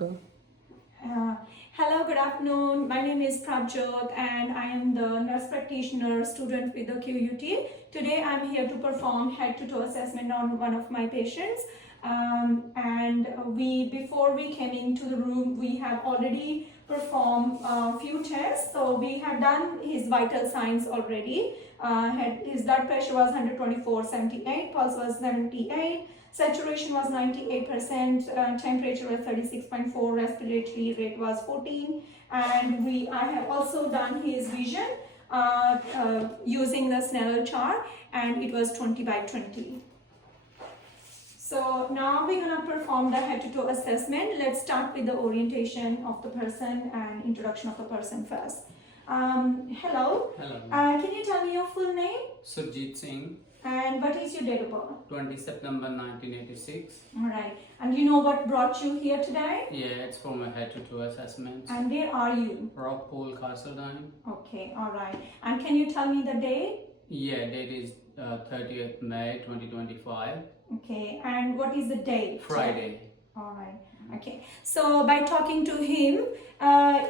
doctor. Uh, Hello, good afternoon. My name is Prabjot and I am the nurse practitioner student with the QUT. Today I'm here to perform head to toe assessment on one of my patients. Before we came into the room, we have already performed a few tests. So we have done his vital signs already. His blood pressure was 124/78, pulse was 78. Saturation was 98%, temperature was 36.4, respiratory rate was 14, and I have also done his vision using the Snellen chart, and it was 20/20. So now we're gonna perform the head to toe assessment. Let's start with the orientation of the person and introduction of the person first. Hello. Hello. Can you tell me your full name? Surjit Singh, And what is your date of birth? 20 September 1986. Alright. And you know what brought you here today? Yeah, it's for my head to toe assessment. And where are you? Rockpool, Castledine. Okay, alright. And can you tell me the date? Yeah, date is 30th May 2025. Okay, and what is the date? Friday. Alright. Okay, so by talking to him,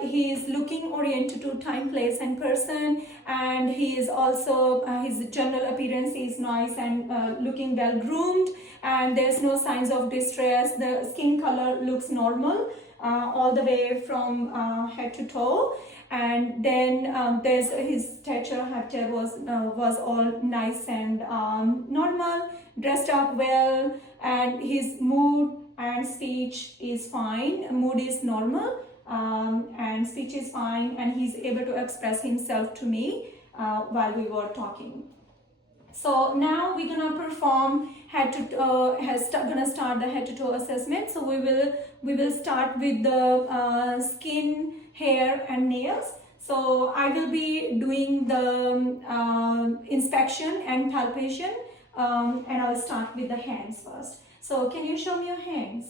he is looking oriented to time, place, and person, and he is also his general appearance is nice and looking well groomed, and there's no signs of distress. The skin color looks normal all the way from head to toe, and then there's his stature, height was all nice and normal, dressed up well, and his mood and speech is fine. Mood is normal, and speech is fine, and he's able to express himself to me while we were talking. So now we're gonna perform gonna start the head to toe assessment. So we will start with the skin, hair, and nails. So I will be doing the inspection and palpation, and I'll start with the hands first. So can you show me your hands?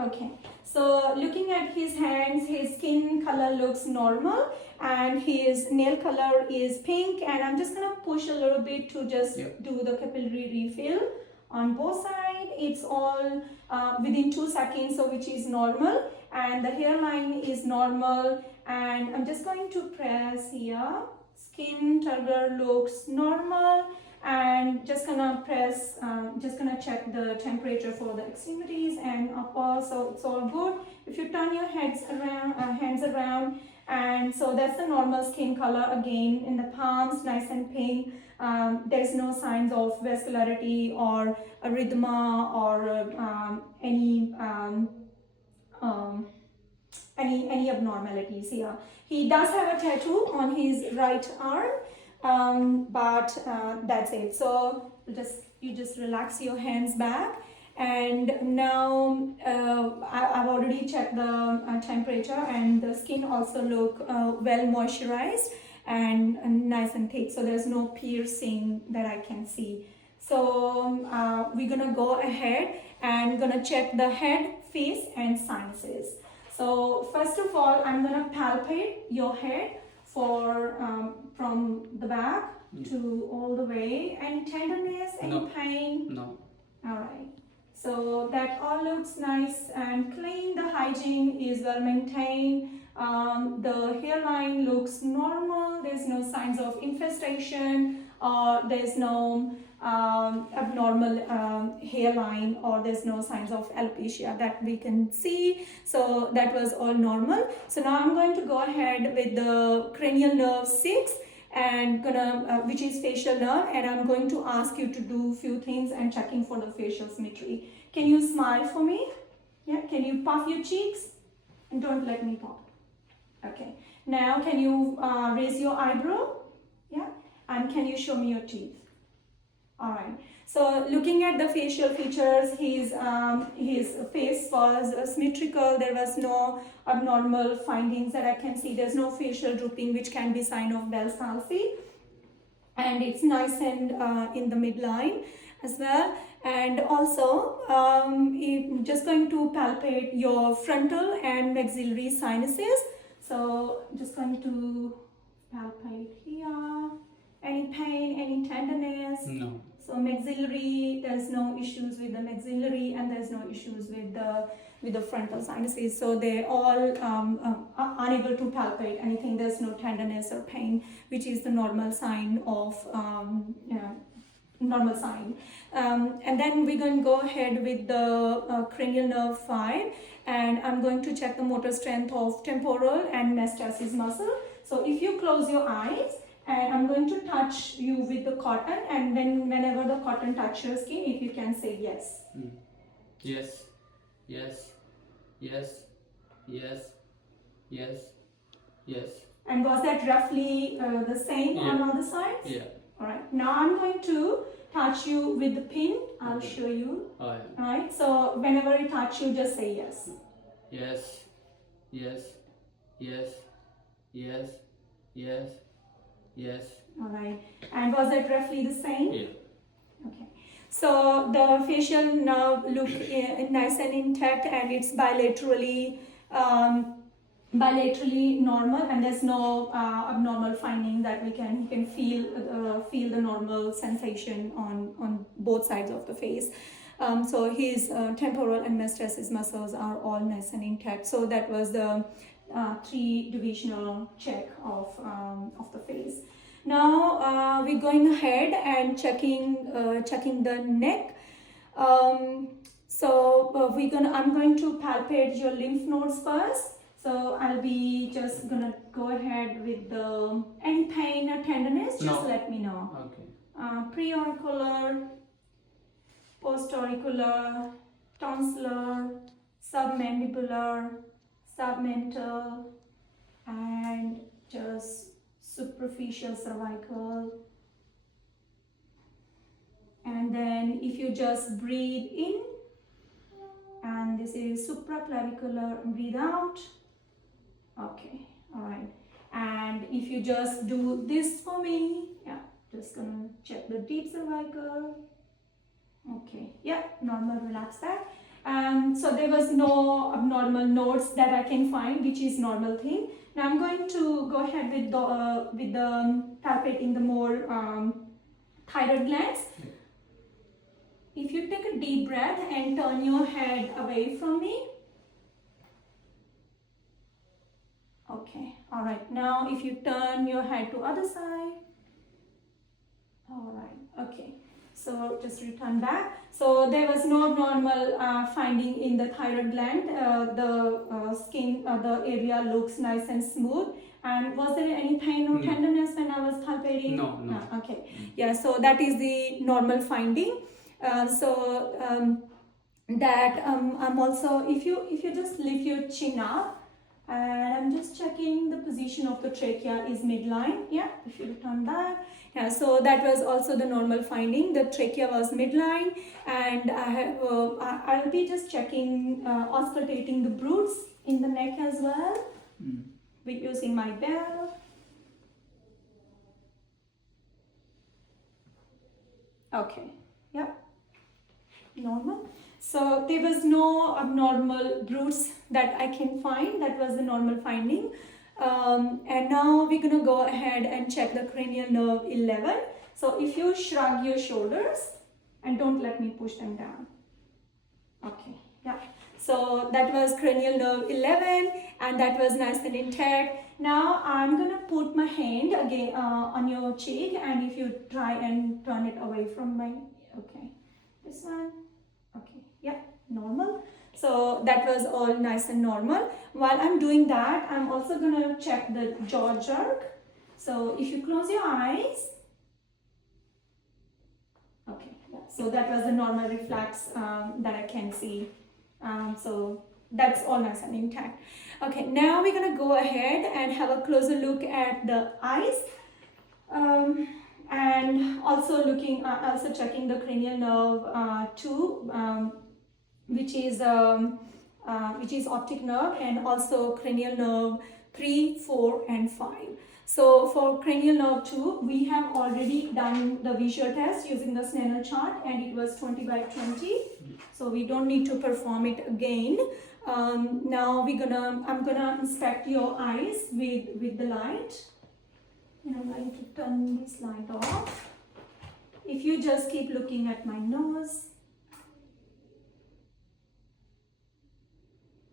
Okay, so looking at his hands, his skin color looks normal and his nail color is pink, and I'm just gonna push a little bit to just do the capillary refill on both sides. It's all within 2 seconds, so which is normal, and the hairline is normal, and I'm just going to press here. Skin color looks normal, and just gonna press, just gonna check the temperature for the extremities and upper, so it's all good. If you turn your hands around, and so that's the normal skin color again in the palms, nice and pink. There's no signs of vascularity or arrhythmia or any abnormalities here. He does have a tattoo on his right arm, but that's it. So you just relax your hands back, and now I've already checked the temperature, and the skin also look well moisturized and nice and thick, so there's no piercing that I can see. So we're gonna go ahead and gonna check the head, face, and sinuses. So first of all, I'm gonna palpate your head for from the back to all the way. Any tenderness, any pain? No. All right. So that all looks nice and clean. The hygiene is well maintained. The hairline looks normal. There's no signs of infestation, or there's no abnormal hairline, or there's no signs of alopecia that we can see. So that was all normal. So now I'm going to go ahead with the cranial nerve 6 and which is facial nerve, and I'm going to ask you to do few things and checking for the facial symmetry. Can you smile for me? Yeah. Can you puff your cheeks? And don't let me pop. Okay. Now can you raise your eyebrow? Yeah. And can you show me your teeth? All right. So looking at the facial features, his face was symmetrical. There was no abnormal findings that I can see. There's no facial drooping, which can be sign of Bell's palsy. And it's nice and in the midline as well. And also, I'm just going to palpate your frontal and maxillary sinuses. So just going to palpate here. Any pain, any tenderness? No. So maxillary, there's no issues with the maxillary, and there's no issues with the frontal sinuses. So they're all are unable to palpate anything. There's no tenderness or pain, which is the normal sign of normal sign. And then we're going to go ahead with the cranial nerve 5, and I'm going to check the motor strength of temporal and metatarsus muscle. So if you close your eyes, and I'm going to touch you with the cotton, and then whenever the cotton touches your skin, if you can say yes. Yes, yes, yes, yes, yes, yes. And was that roughly the same on all the sides? Yeah. Alright, now I'm going to touch you with the pin. I'll Okay. show you. Oh, yeah. Alright, so whenever I touch you, just say yes. Yes, yes, yes, yes, yes, yes. Alright, and was that roughly the same? Yeah. Okay. So the facial nerve look nice and intact, and it's bilaterally normal, and there's no abnormal finding that you can feel the normal sensation on both sides of the face. So his temporal and metatarsus muscles are all nice and intact. So that was the 3-divisional check of the face. Now we're going ahead and checking the neck. I'm going to palpate your lymph nodes first. So I'll be just gonna go ahead with the any pain or tenderness. Just No. let me know. Okay. Preauricular, postauricular, tonsillar, submandibular, submental, and just superficial cervical. And then if you just breathe in, and this is supraclavicular, breathe out. Okay, all right. And if you just do this for me, yeah, just gonna check the deep cervical. Okay, yeah, normal, relax back. So there was no abnormal nodes that I can find, which is normal thing. Now I'm going to go ahead with the palpating the more thyroid glands. If you take a deep breath and turn your head away from me. Okay, all right. Now if you turn your head to other side. All right, okay. So just return back. So there was no abnormal finding in the thyroid gland. The skin, the area looks nice and smooth. And was there any pain or tenderness when I was palpating? No. Okay. Yeah. So that is the normal finding. I'm also, if you just lift your chin up, and I'm just checking the position of the trachea is midline. Yeah, if you return back. Yeah, so that was also the normal finding. The trachea was midline, and I'll be just checking, auscultating the broods in the neck as well, with using my bell. Okay, yeah, normal. So there was no abnormal broods that I can find. That was the normal finding. And now we're gonna go ahead and check the cranial nerve 11. So if you shrug your shoulders and don't let me push them down. Okay, yeah. So that was cranial nerve 11, and that was nice and intact. Now I'm gonna put my hand again on your cheek, and if you try and turn it away from my, okay, this one. Okay, yeah, normal. So that was all nice and normal. While I'm doing that, I'm also gonna check the jaw jerk. So if you close your eyes, okay, yeah. So that was the normal reflex that I can see. So that's all nice and intact. Okay, now we're gonna go ahead and have a closer look at the eyes. And also also checking the cranial nerve 2, which is optic nerve, and also cranial nerve 3, 4, and 5. So for cranial nerve 2, we have already done the visual test using the Snellen chart, and it was 20 by 20. So we don't need to perform it again. Now I'm gonna inspect your eyes with the light. And I'm going to turn this light off. if you just keep looking at my nose.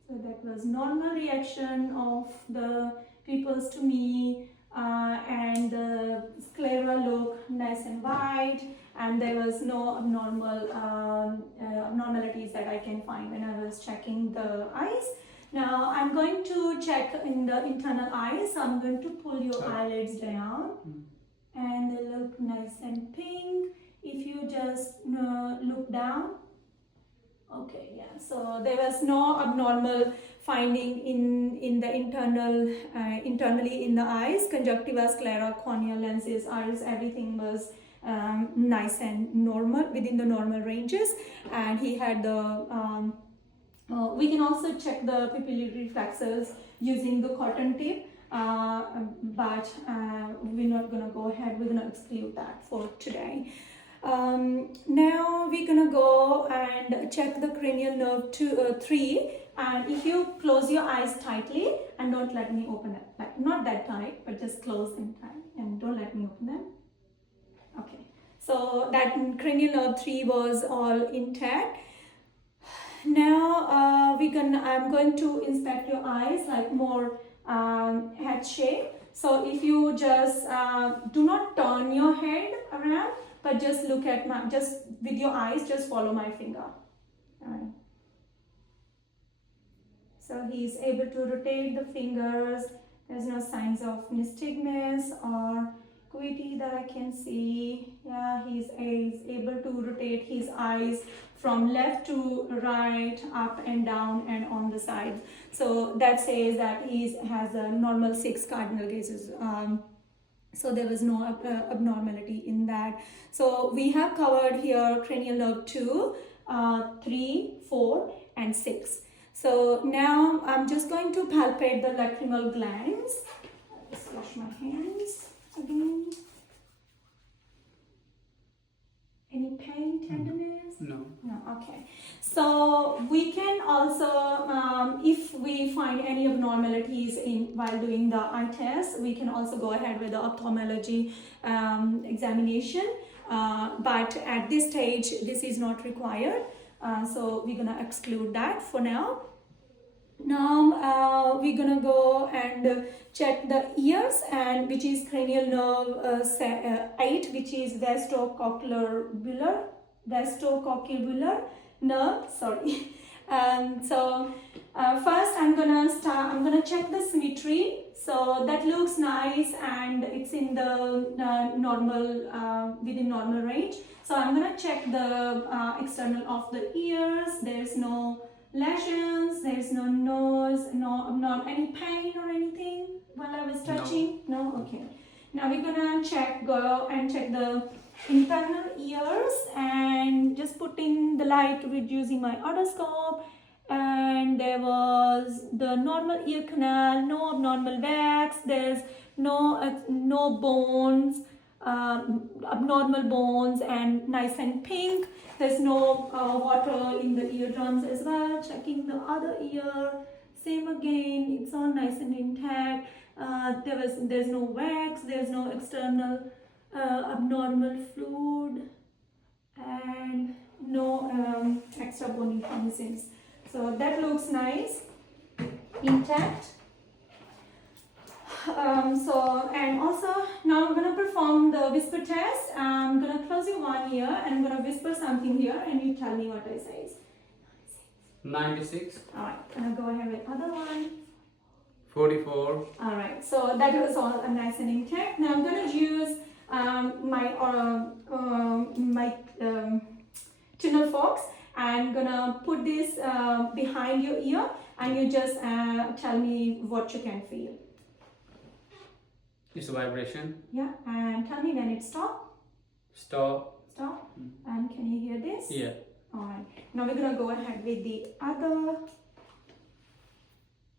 So that was normal reaction of the pupils to me, and the sclera look nice and white, and there was no abnormalities that I can find when I was checking the eyes. Now I'm going to check in the internal eyes. So I'm going to pull your eyelids down, and they look nice and pink. If you just look down. Okay, yeah, so there was no abnormal finding in the internally in the eyes, conjunctiva, sclera, cornea, lenses, iris, everything was nice and normal, within the normal ranges. And he had the, we can also check the pupillary reflexes using the cotton tip, but we're not gonna go ahead, we're gonna exclude that for today. Now we're gonna go and check the cranial nerve 3, and if you close your eyes tightly and don't let me open it, like not that tight, but just close them tight and don't let me open them. Okay, so that cranial nerve 3 was all intact. Now I'm going to inspect your eyes like more head shape. So if you just do not turn your head around, but just look at just with your eyes, just follow my finger. Alright. So he's able to rotate the fingers. There's no signs of nystagmus or acuity that I can see. Yeah, he's able to rotate his eyes from left to right, up and down and on the sides. So that says that he has a normal 6 cardinal gazes. So there was no abnormality in that. So we have covered here cranial nerve 2, 3, 4 and 6. So now I'm just going to palpate the lacrimal glands. I'll just wash my hands again. Any pain, tenderness? No. No, okay. So we can also, if we find any abnormalities while doing the eye test, we can also go ahead with the ophthalmology examination. But at this stage, this is not required. So we're gonna exclude that for now. Now we're gonna go and check the ears, and which is cranial nerve 8, which is vestococcybular nerve. Sorry. So first I'm gonna check the symmetry. So that looks nice and it's in the normal within normal range. So I'm gonna check the external of the ears. There's no lesions, there's no nose, not any pain or anything while I was touching. No? Okay. Now we're gonna go and check the internal ears, and just putting the light with using my otoscope, and there was the normal ear canal, no abnormal wax, there's no bones, abnormal bones, and nice and pink. There's no water in the eardrums as well. Checking the other ear, same again, it's all nice and intact. There's no wax, there's no external abnormal fluid, and no extra bony functions. So that looks nice, intact. And also now I'm going to perform the whisper test. I'm going to close your one ear and I'm going to whisper something here and you tell me what I say. 96. Alright, going to go ahead with other one. 44. Alright, so that was all nice and intact. Now I'm going to use my tunnel forks. I'm going to put this behind your ear and you just tell me what you can feel. It's a vibration. Yeah, and tell me when it stops. Stop. Stop. And can you hear this? Yeah. Alright. Now we're gonna go ahead with the other.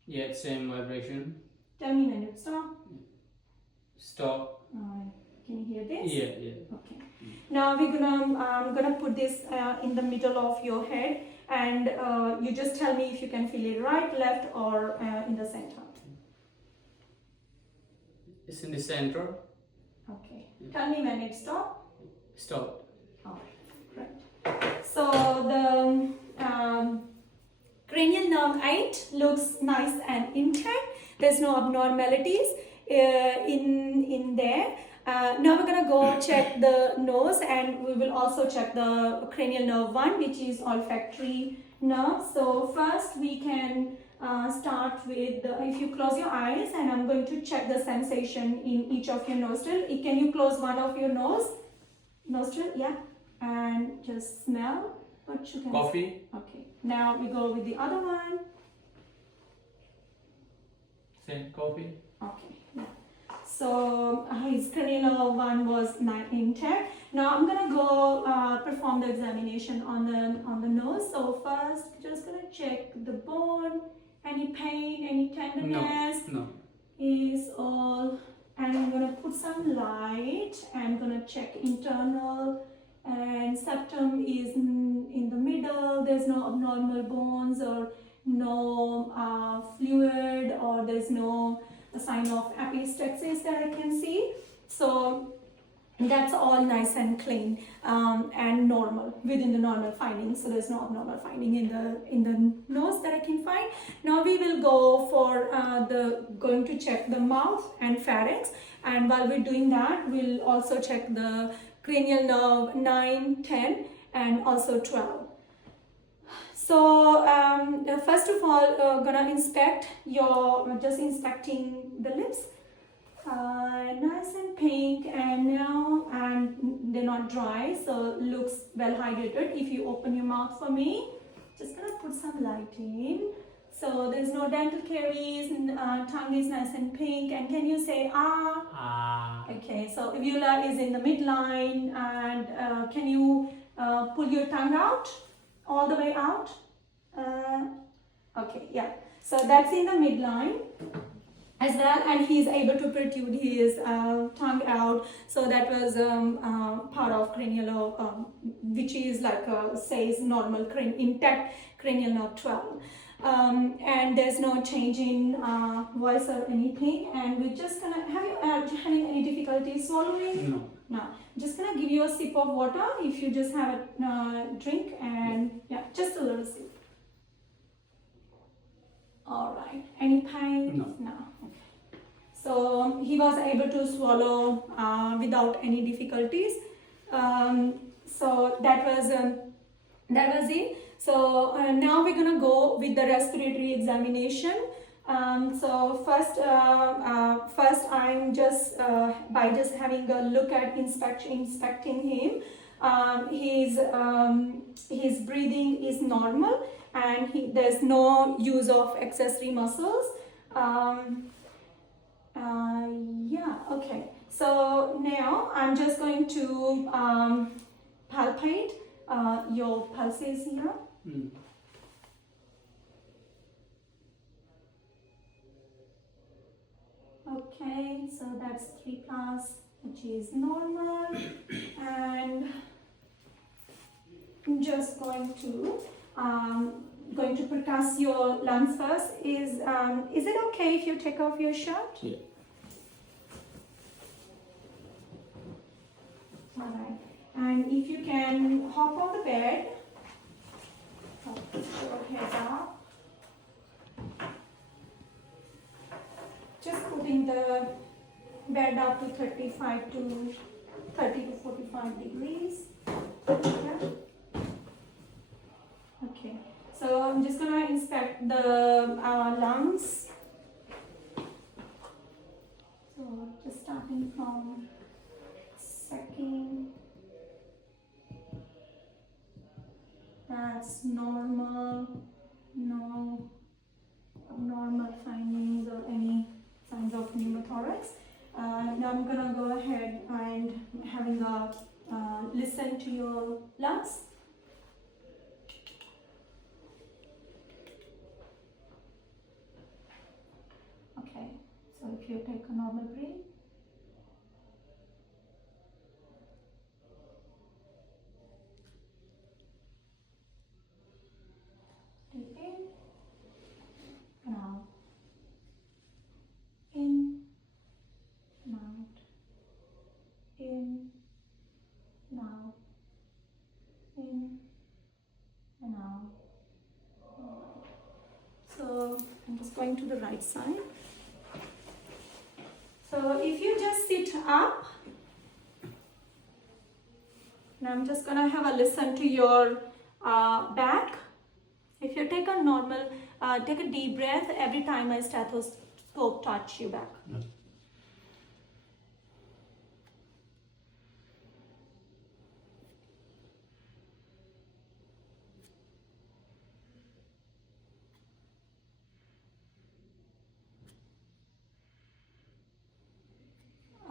Yeah, it's same vibration. Tell me when it stops. Stop. Alright. Can you hear this? Yeah, yeah. Okay. Now we're gonna put this in the middle of your head, and you just tell me if you can feel it right, left, or in the center. It's in the center. Okay. Tell me when it stops. Stopped. Oh, right. So the cranial nerve 8 looks nice and intact. There's no abnormalities in there. Now we're gonna go check the nose, and we will also check the cranial nerve 1, which is olfactory nerve. So first we can start with if you close your eyes, and I'm going to check the sensation in each of your nostril. Can you close one of your nostril? Yeah, and just smell what you can. Coffee. Okay. Now we go with the other one. Same coffee. Okay. Yeah. So his cranial 1 was intact. Now I'm gonna go perform the examination on the nose. So first, just gonna check the bone. Any pain, any tenderness? No. Is all. And I'm gonna put some light. I'm gonna check internal. And septum is in the middle. There's no abnormal bones or no fluid, or there's no sign of epistaxis that I can see. So that's all nice and clean and normal, within the normal findings. So there's no abnormal finding in the nose that I can find. Now we will go for going to check the mouth and pharynx, and while we're doing that, we'll also check the cranial nerve 9, 10 and also 12. So first of all, gonna inspect just inspecting the lips. Nice and pink, and they're not dry, so looks well hydrated. If you open your mouth for me, just gonna put some light in. So there's no dental caries, tongue is nice and pink, and can you say ah? Ah. Okay, so uvula is in the midline, and can you pull your tongue out, all the way out? Okay, yeah, so that's in the midline as well, and he's able to protrude his tongue out. So that was part of cranial, which is like says normal intact cranial nerve 12. And there's no change in voice or anything. And we're just gonna having any difficulty swallowing? No. No. Just gonna give you a sip of water if you just have a drink, and yeah, just a little sip. All right. Any pain? No. No. Okay. So he was able to swallow without any difficulties. So that was it. So now we're gonna go with the respiratory examination. So first I'm just by just having a look at inspecting him. His breathing is normal, and there's no use of accessory muscles. Yeah, okay. So now I'm just going to palpate your pulses here. Mm. Okay, so that's 3+, which is normal, and I'm just going to percuss your lungs first. Is it okay if you take off your shirt? Yeah. All right, and if you can hop on the bed, put your head up. Just putting the bed up to 30 to 45 degrees. Okay. Okay. So I'm just gonna inspect the lungs. So just starting from second. That's normal. No abnormal findings or any signs of pneumothorax. Now I'm gonna go ahead and having a listen to your lungs. Okay, so if you take a normal breath. Take in. Now. In, and out, in, and out. going to the right side. So if you just sit up, now I'm just gonna have a listen to your back. If you take a normal, take a deep breath every time my stethoscope touch your back.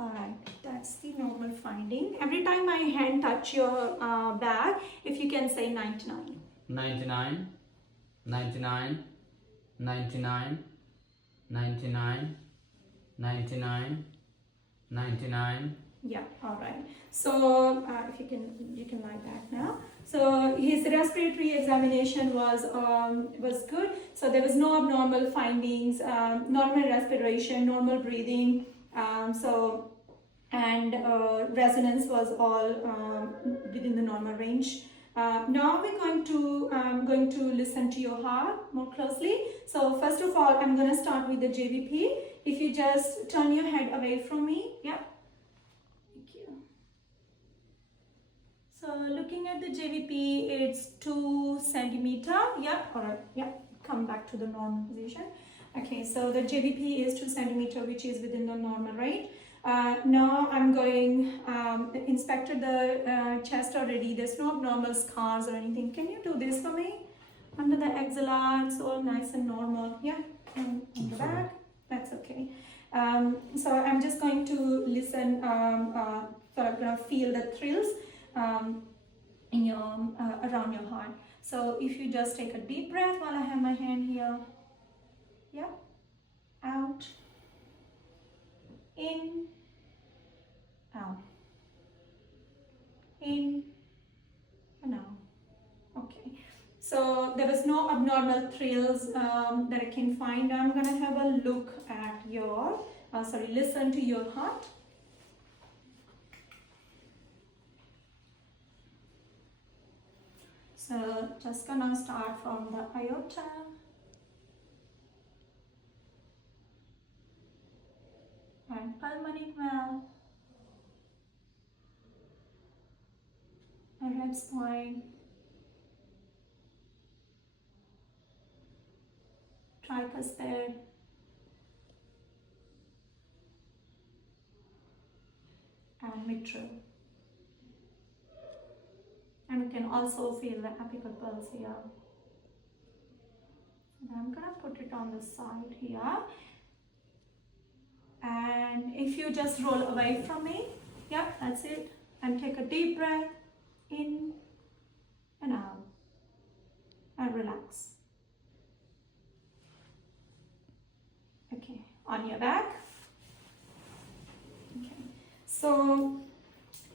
Alright, that's the normal finding. Every time my hand touch your back, if you can say 99. 99, 99, 99, 99, 99, 99. Yeah, alright. So if you can lie back now. So his respiratory examination was good. So there was no abnormal findings, normal respiration, normal breathing. And resonance was all within the normal range. Now we're going to listen to your heart more closely. So first of all, I'm going to start with the JVP. If you just turn your head away from me, yeah. Thank you. So looking at the JVP, it's 2 centimeter. Yeah, all right. Yeah, come back to the normal position. Okay, so the JVP is 2 centimeter, which is within the normal range. Now I'm going, inspected the chest already. There's no abnormal scars or anything. Can you do this for me? Under the axilla, it's all nice and normal. Yeah, on the back, that's okay. So I'm just going to listen, feel the thrills in your around your heart. So if you just take a deep breath while I have my hand here. Yeah, out, in, out, in, and out. Okay, so there was no abnormal thrills that I can find. I'm gonna have a look at your, listen to your heart. So just gonna start from the aorta. And pulmonic valve, and rib spine, tricuspid, and mitral. And you can also feel the apical pulse here. And I'm gonna put it on the side here. And if you just roll away from me, yeah, that's it. And take a deep breath in and out. And relax. Okay, on your back. Okay, so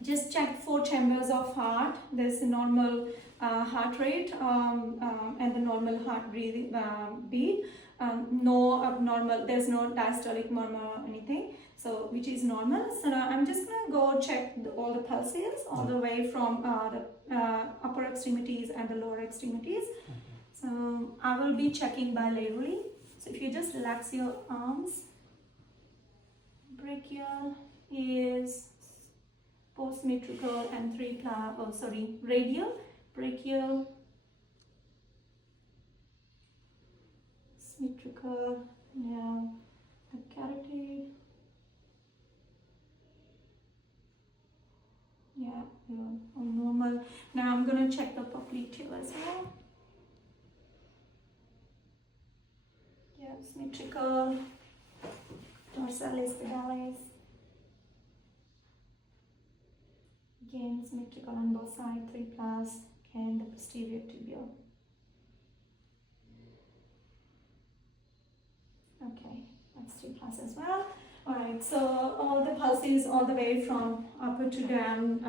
just check 4 chambers of heart. There's a normal heart rate and the normal heart breathing beat. No abnormal, there's no diastolic murmur or anything, so which is normal. So now I'm just gonna go check all the pulses all the way from the upper extremities and the lower extremities. So I will be checking bilaterally. So if you just relax your arms, brachial is postmetrical and radial, brachial, metrical, now the carotid, yeah, all normal. Now I'm going to check the popliteal as well. Yeah, symmetrical, dorsalis pedalis, again symmetrical on both sides, 3+, and the posterior tibial. Okay, that's 3+ as well. Alright, so all the pulses all the way from upper to down,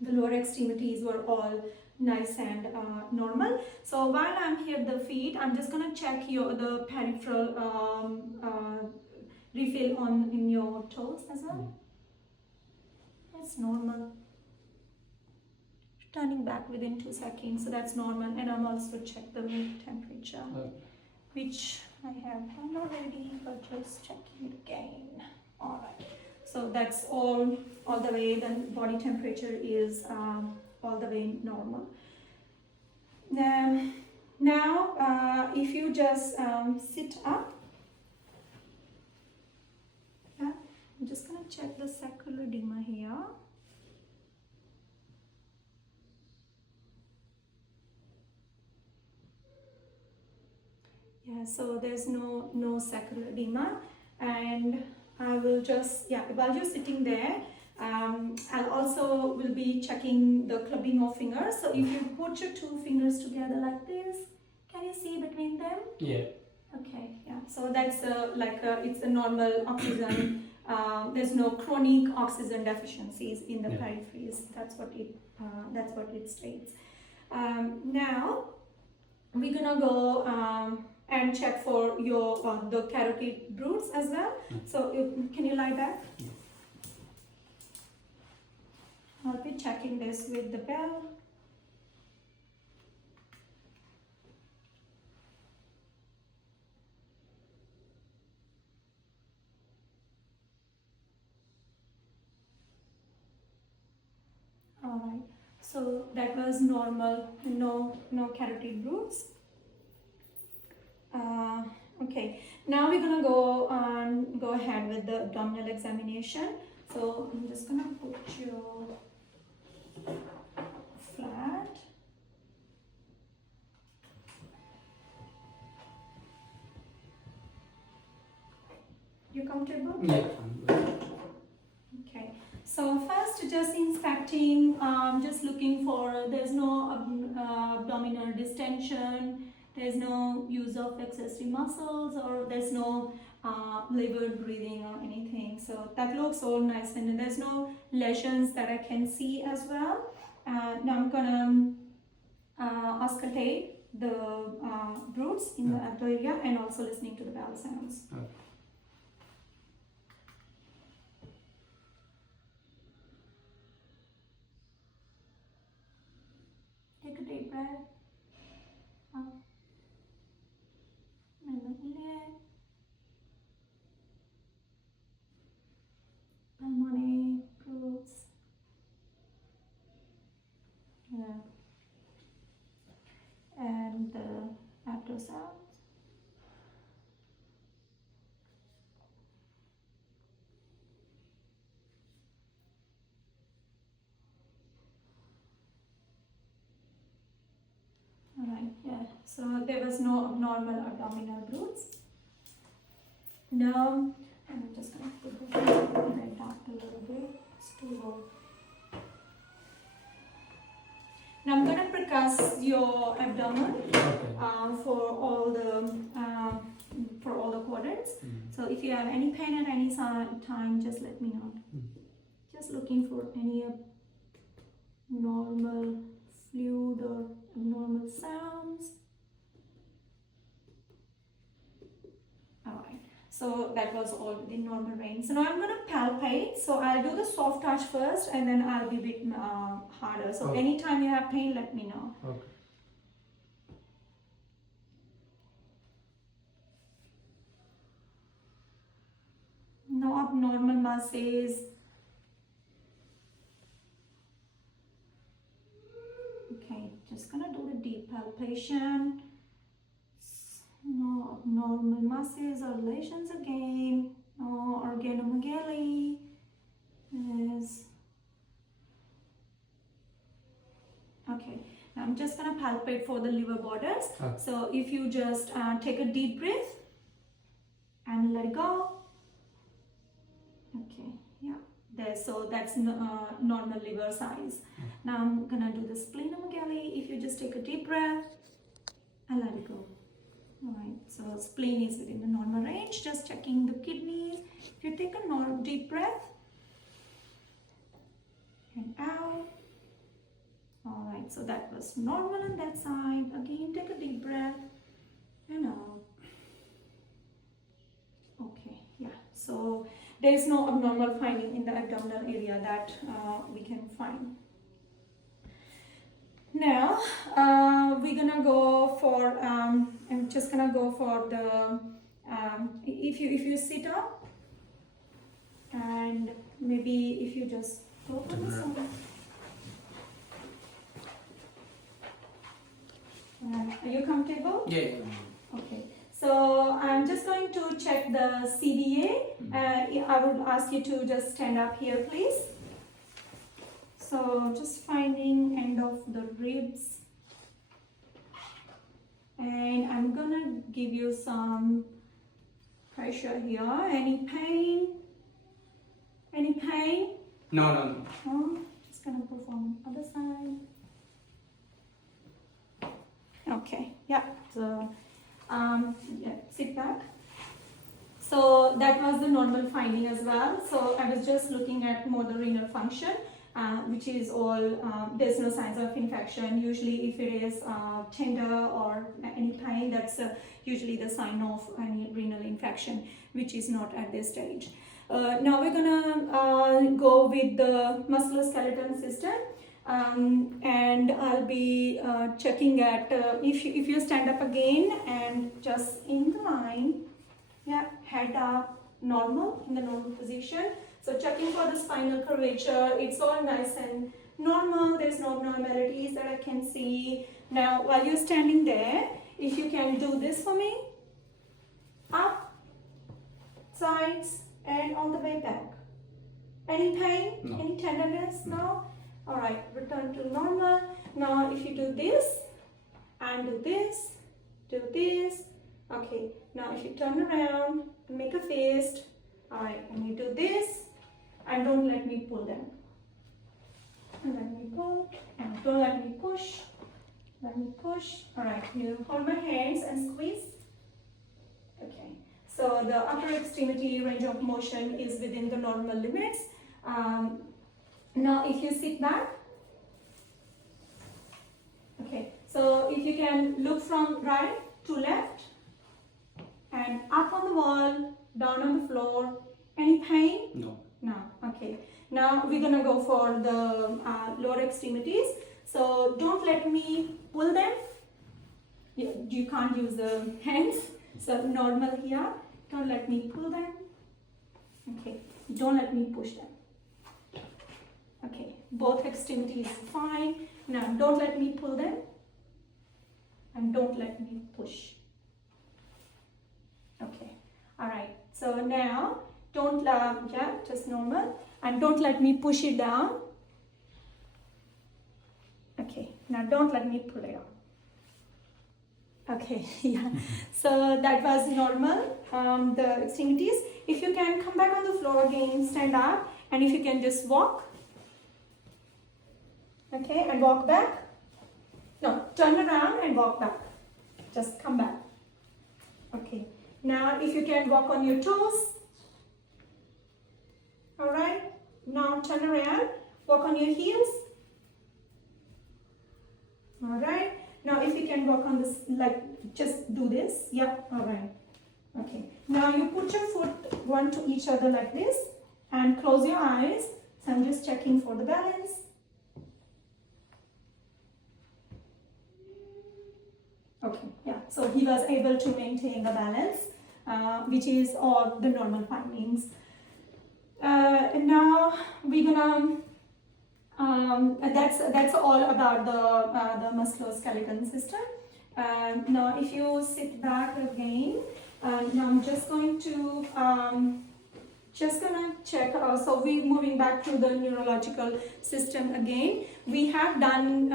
the lower extremities were all nice and normal. So while I'm here at the feet, I'm just gonna check the peripheral refill in your toes as well. That's normal. Turning back within 2 seconds, so that's normal. And I'm also check the temperature, which I have done already, but just checking again. All right. So that's all the way. The body temperature is all the way normal. Now, if you just sit up, yeah, I'm just gonna check the sacral edema here. Yeah, so there's no sacral edema, and I will just, yeah, while you're sitting there, I'll also will be checking the clubbing of fingers. So if you put your two fingers together like this, can you see between them? Yeah. Okay, yeah. So that's it's a normal oxygen. There's no chronic oxygen deficiencies in the peripheries. That's what it states. Now we're gonna go and check for your the carotid roots as well. So can you lie back? I'll be checking this with the bell. All right. So that was normal. No carotid roots. Okay, now we're gonna go ahead with the abdominal examination. So I'm just gonna put you flat. You comfortable? Yeah. Okay. So first, just inspecting, just looking for there's no abdominal distension. There's no use of accessory muscles, or there's no labored breathing or anything. So that looks all nice, and there's no lesions that I can see as well. Now I'm gonna auscultate the roots in the abdo area, and also listening to the vowel sounds. Okay. Take a deep breath. Up. And in. Pulmonary roots. Yeah. And the abdo sounds. Alright, yeah. So there was no abnormal abdominal roots. Now, I'm just going to put this right up a little bit. It's too low. Now I'm going to percuss your abdomen for all the quadrants. So if you have any pain at any time, just let me know. Just looking for any normal fluid or abnormal sounds. Alright, so that was all within normal range. So now I'm going to palpate. So I'll do the soft touch first, and then I'll be a bit harder. So anytime you have pain, let me know. Okay. No abnormal masses. Okay, just gonna do the deep palpation. No abnormal masses or lesions again. No organomegaly. Yes. Okay, now I'm just gonna palpate for the liver borders. So if you just take a deep breath and let it go. Okay, yeah, there. So that's normal liver size. Now I'm gonna do the splenomegaly. If you just take a deep breath and let it go. Alright, so spleen is within the normal range. Just checking the kidneys. If you take a deep breath and out. Alright, so that was normal on that side. Again, take a deep breath and out. Okay, yeah, so there is no abnormal finding in the abdominal area that we can find. Now we're gonna go for I'm just gonna go for the if you sit up and maybe if you just go for this one. Are you comfortable? Yeah. Okay. So I'm just going to check the CDA. I would ask you to just stand up here, please. So just finding end of the ribs. And I'm gonna give you some pressure here. Any pain? Any pain? No. No? Just gonna perform other side. Okay, yeah. So, yeah, sit back. So that was the normal finding as well. So I was just looking at more the renal function, which is all, there's no signs of infection. Usually if it is tender or any pain, that's usually the sign of any renal infection, which is not at this stage. Now we're gonna go with the musculoskeletal system. And I'll be checking at if you stand up again and just in the line, yeah, head up, normal, in the normal position. So checking for the spinal curvature, it's all nice and normal. There's no abnormalities that I can see. Now while you're standing there, if you can do this for me, up, sides, and all the way back. Any pain? No. Any tenderness? No? Alright, return to normal. Now if you do this and do this, okay, now if you turn around and make a fist, alright, and you do this and don't let me pull them. And let me pull and don't let me push. Let me push. Alright, you hold my hands and squeeze. Okay, so the upper extremity range of motion is within the normal limits. Now if you sit back, okay, so if you can look from right to left and up on the wall, down on the floor. Any pain? No. No. Okay. Now we're gonna go for the lower extremities. So don't let me pull them. You can't use the hands. So normal here. Don't let me pull them. Okay. Don't let me push them. Okay, both extremities fine. Now don't let me pull them and don't let me push. Okay, all right. So now don't just normal and don't let me push it down. Okay, now don't let me pull it out. Okay, yeah. So that was normal. The extremities. If you can come back on the floor again, stand up, and if you can just walk. Okay, and walk back. No, turn around and walk back. Just come back. Okay, now if you can walk on your toes. Alright, now turn around, walk on your heels. Alright, now if you can walk on this, like just do this. Yep, alright. Okay, now you put your foot one to each other like this and close your eyes. So I'm just checking for the balance. Okay, yeah, so he was able to maintain the balance, which is all the normal findings. And now we're gonna, that's all about the musculoskeletal system. Now if you sit back again, now I'm just going to, check, so we're moving back to the neurological system again. We have done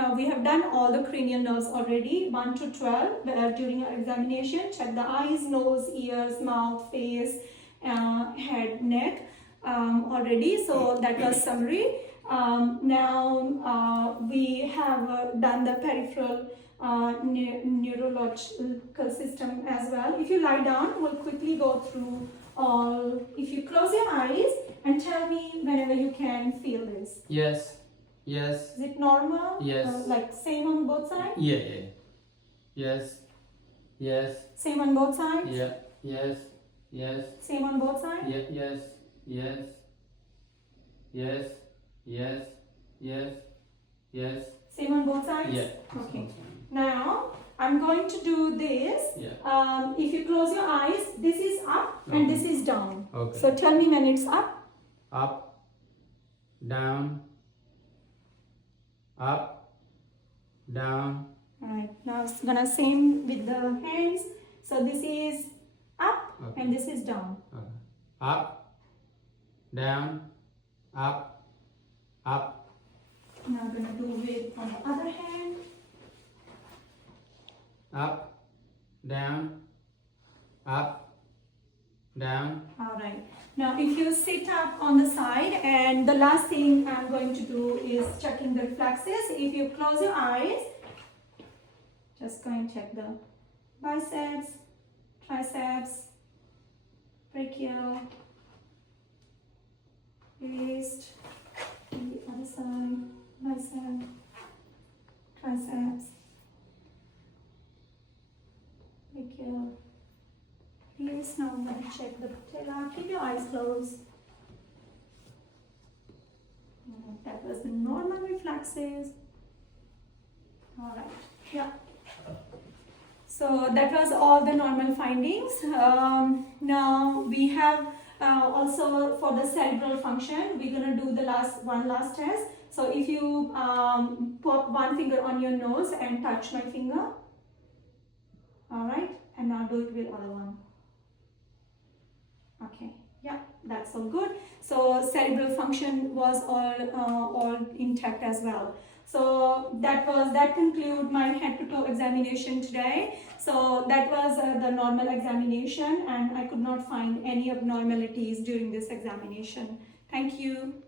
all the cranial nerves already, 1 to 12 during our examination. Check the eyes, nose, ears, mouth, face, head, neck already. So that was summary. Now we have done the peripheral neurological system as well. If you lie down, we'll quickly go through all. If you close your eyes and tell me whenever you can feel this. Yes. Yes. Is it normal? Yes. Like same on both sides? Yeah. Yes. Yes. Same on both sides? Yeah. Yes. Yes. Same on both sides? Yeah. Yes. Yes. Yes. Yes. Yes. Yes. Same on both sides? Yeah. Okay. Now, I'm going to do this. Yeah. If you close your eyes, this is up and this is down. Okay. So tell me when it's up. Up, down, up, down. Alright, now it's gonna same with the hands. So this is up Okay. and this is down. Okay. Up, down, up, up. Now I'm gonna do it on the other hand. Up, down, up, down. Alright, now if you sit up on the side, and the last thing I'm going to do is checking the reflexes. If you close your eyes, just go and check the biceps, triceps, brachial, waist, the other side, bicep, triceps, brachial. Yes, now I'm going to check the patella. Keep your eyes closed. That was the normal reflexes. Alright, yeah. So that was all the normal findings. Now we have also for the cerebral function, we're going to do the one last test. So if you pop one finger on your nose and touch my finger. Alright, and now do it with other one. Okay, yeah, that's all good. So cerebral function was all intact as well. So that conclude my head to toe examination today. So that was the normal examination, and I could not find any abnormalities during this examination. Thank you.